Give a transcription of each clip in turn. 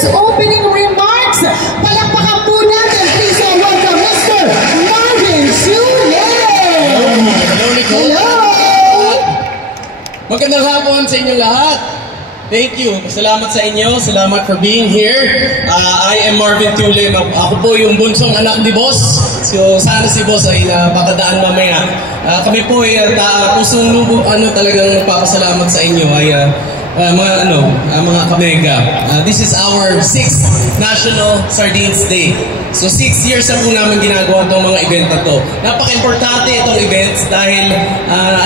his opening remarks. Palakpakan po natin, please welcome Mr. Marvin Sule! Hello, Nicole. Hello! Magandang hapon sa inyong lahat. Thank you. Salamat sa inyo. Salamat for being here. I am Marvin Sule. Ako po yung bunsong anak ni Boss. So, sana si Boss ay makadaan mamaya. Kami po ay pusong lubog talagang nagpapasalamat sa inyo ay mga kamega. This is our 6th National Sardines Day. So 6 years na po namin ginagawa itong mga event na to. Napaka-importante itong events dahil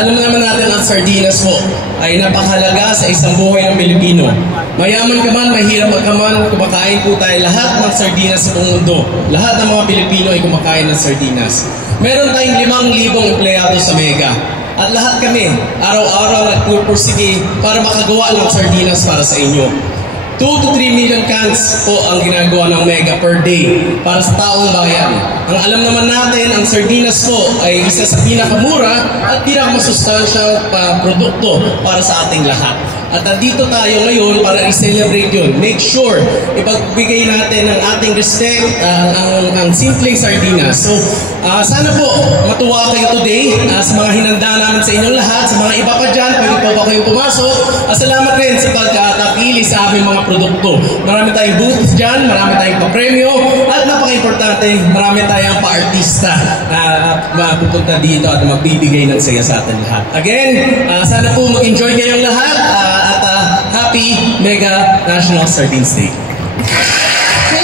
alam naman natin ang sardinas po ay napakahalaga sa isang buhay ng Pilipino. Mayaman ka man, mahirap ka man, kumakain po tayo lahat ng sardinas sa buong mundo. Lahat ng mga Pilipino ay kumakain ng sardinas. Meron tayong 5,000 empleyado sa Mega. At lahat kami, araw-araw nagpupursige para makagawa ng sardinas para sa inyo. 2 to 3 million cans po ang ginagawa ng Mega per day para sa taong bayan. Ang alam naman natin, ang sardinas po ay isa sa pinakamura at pinakamasustansyang produkto para sa ating lahat. At nandito tayo ngayon para i-celebrate yun. Make sure, ipagbigay natin ang ating respect, ang simpleng sardinas. So, sana po matuwa kayo today sa mga hinanda namin sa inyong lahat. Sa mga iba pa dyan, pwede po ba kayong pumasok. Salamat rin sa pagkatakili sa aming mga produkto. Marami tayong booths dyan, marami tayong papremyo, at napaka-importante, marami tayong pa-artista na pupunta dito at magbibigay ng saya sa atin lahat. Again, sana po mag-enjoy ngayong lahat. Happy Mega National Sardines Day.